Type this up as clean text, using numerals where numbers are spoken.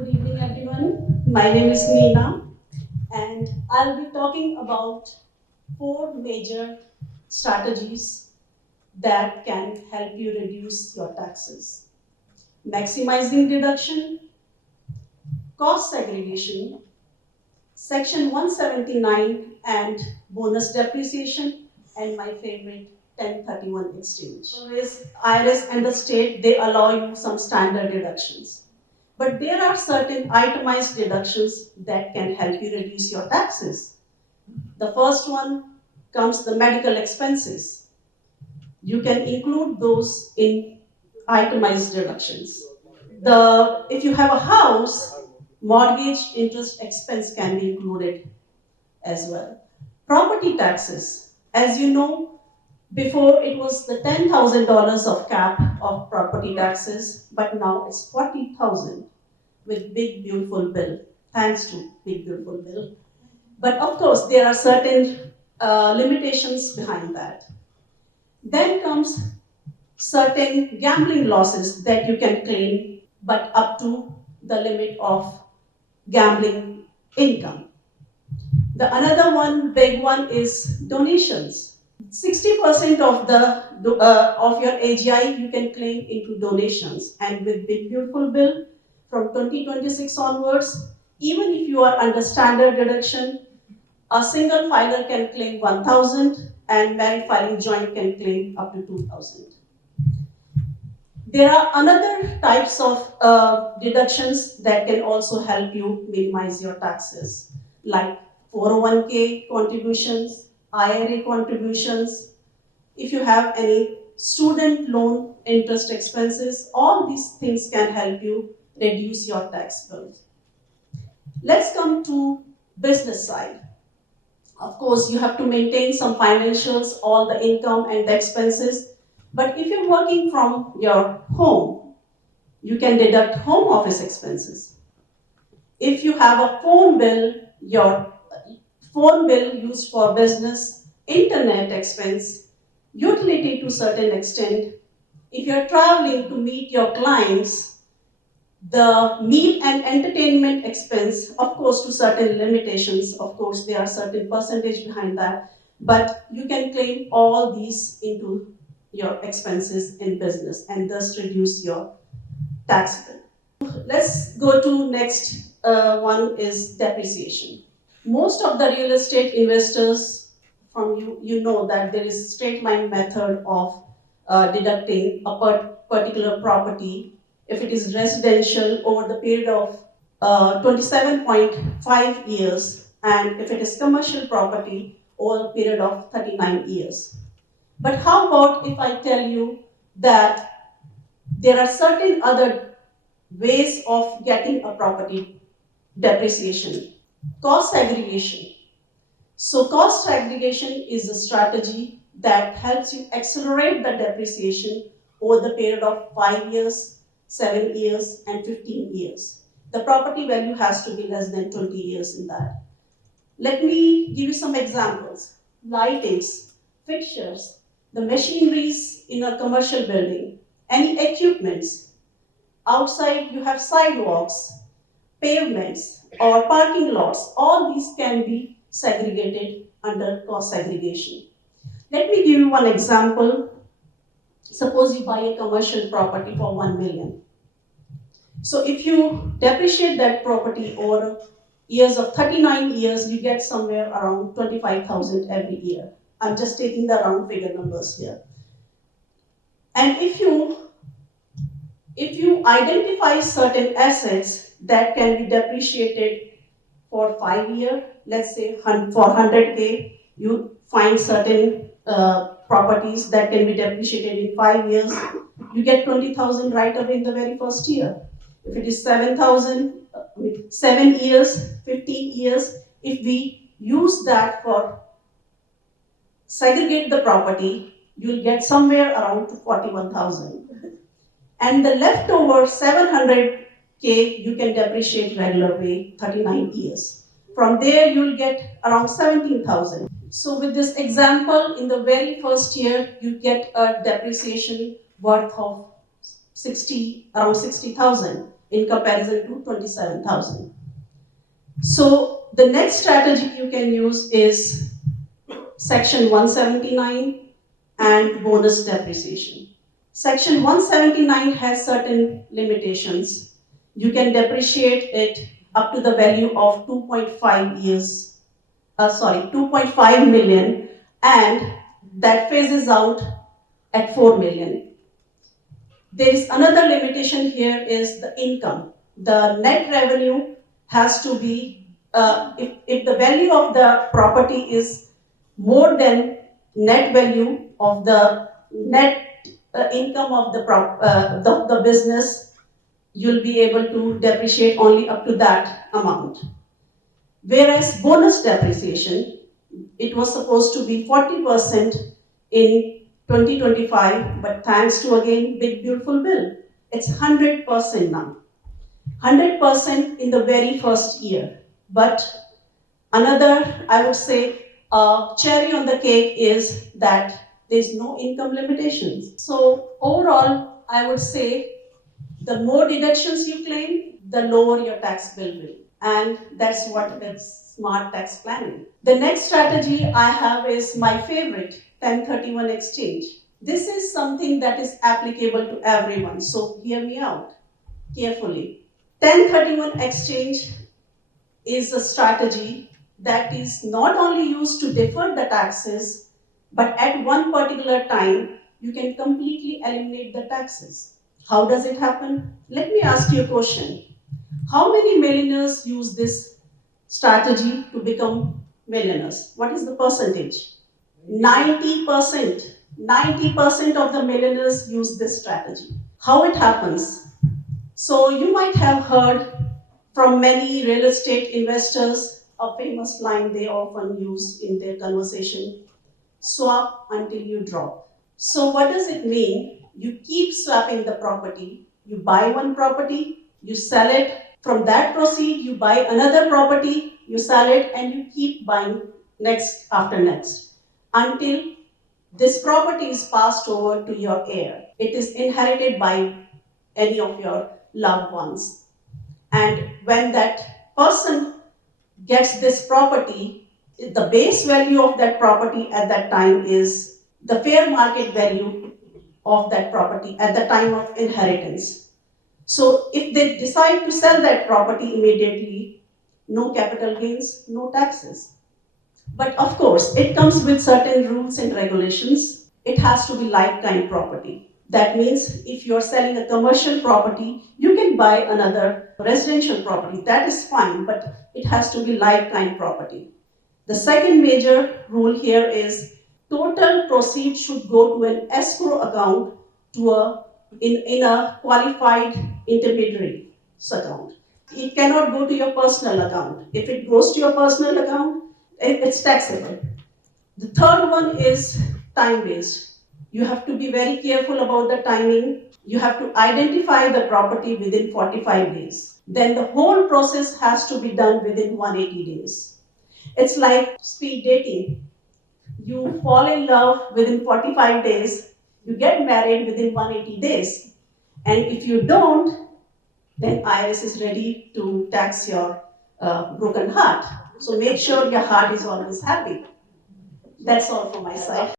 Good evening, everyone. My name is Neena, and I'll be talking about four major strategies that can help you reduce your taxes: maximizing deduction, cost segregation, Section 179, and bonus depreciation, and my favorite 1031 exchange. Always, IRS and the state, they allow you some standard deductions. But there are certain itemized deductions that can help you reduce your taxes. The first one comes the medical expenses. You can include those in itemized deductions. If you have a house, mortgage interest expense can be included as well. Property taxes, as you know, before it was the $10,000 of cap of property taxes, but now it's 40,000 with big beautiful bill, thanks to big beautiful bill. But of course, there are certain limitations behind that. Then comes certain gambling losses that you can claim, but up to the limit of gambling income. The another one, big one, is donations. 60% of of your AGI you can claim into donations, and with Big Beautiful Bill from 2026 onwards, even if you are under standard deduction, a single filer can claim 1,000, and married filing joint can claim up to 2,000. There are another types of deductions that can also help you minimize your taxes, like 401k contributions, IRA contributions. If you have any student loan interest expenses, all these things can help you reduce your tax bill. Let's come to business side. Of course, you have to maintain some financials, all the income and the expenses. But if you're working from your home, you can deduct home office expenses. If you have a phone bill, your phone bill used for business, internet expense, utility to certain extent. If you're traveling to meet your clients, the meal and entertainment expense, of course, to certain limitations, of course, there are certain percentage behind that, but you can claim all these into your expenses in business and thus reduce your tax bill. Let's go to next one is depreciation. Most of the real estate investors from you know that there is straight line method of deducting a particular property if it is residential over the period of 27.5 years, and if it is commercial property over a period of 39 years. But how about if I tell you that there are certain other ways of getting a property depreciation? Cost segregation. So cost segregation is a strategy that helps you accelerate the depreciation over the period of 5 years, 7 years, and 15 years. The property value has to be less than 20 years in that. Let me give you some examples. Lightings, fixtures, the machineries in a commercial building, any equipments. Outside you have sidewalks, pavements, or parking lots. All these can be segregated under cost segregation. Let me give you one example. Suppose you buy a commercial property for 1 million. So if you depreciate that property over years of 39 years, you get somewhere around 25,000 every year. I'm just taking the round figure numbers here. And if you identify certain assets that can be depreciated for 5 years, let's say for 100K, you find certain properties that can be depreciated in 5 years, you get 20,000 right away in the very first year. If it is 7,000, 7 years, 15 years, if we use that for segregate the property, you'll get somewhere around 41,000. And the leftover 700K you can depreciate regular way, 39 years. From there you'll get around 17,000. So with this example, in the very first year, you get a depreciation worth of around 60,000. in comparison to 27,000. So the next strategy you can use is Section 179 and bonus depreciation. Section 179 has certain limitations. You can depreciate it up to the value of 2.5 million, and that phases out at 4 million. There is another limitation here is the income. The net revenue has to be, if the value of the property is more than net value of the net income of the business, you'll be able to depreciate only up to that amount. Whereas bonus depreciation, it was supposed to be 40% in 2025, but thanks to again big beautiful bill, it's 100% now. 100% in the very first year. But another, I would say, cherry on the cake is that there's no income limitations. So overall, I would say the more deductions you claim, the lower your tax bill will. And that's what is smart tax planning. The next strategy I have is my favorite, 1031 exchange. This is something that is applicable to everyone, so hear me out carefully. 1031 exchange is a strategy that is not only used to defer the taxes, but at one particular time, you can completely eliminate the taxes. How does it happen? Let me ask you a question. How many millionaires use this strategy to become millionaires? What is the percentage? 90%. 90% of the millionaires use this strategy. How it happens? So you might have heard from many real estate investors a famous line they often use in their conversation: swap until you drop. So what does it mean? You keep swapping the property. You buy one property, you sell it. From that proceed, you buy another property, you sell it, and you keep buying next after next until this property is passed over to your heir. It is inherited by any of your loved ones. And when that person gets this property, the base value of that property at that time is the fair market value of that property at the time of inheritance. So if they decide to sell that property immediately, no capital gains, no taxes. But of course, it comes with certain rules and regulations. It has to be like-kind property. That means if you're selling a commercial property, you can buy another residential property. That is fine, but it has to be like-kind property. The second major rule here is total proceeds should go to an escrow account in a qualified intermediary account. It cannot go to your personal account. If it goes to your personal account, it's taxable. The third one is time-based. You have to be very careful about the timing. You have to identify the property within 45 days. Then the whole process has to be done within 180 days. It's like speed dating. You fall in love within 45 days, you get married within 180 days. And if you don't, then IRS is ready to tax your broken heart. So make sure your heart is always happy. That's all from my side.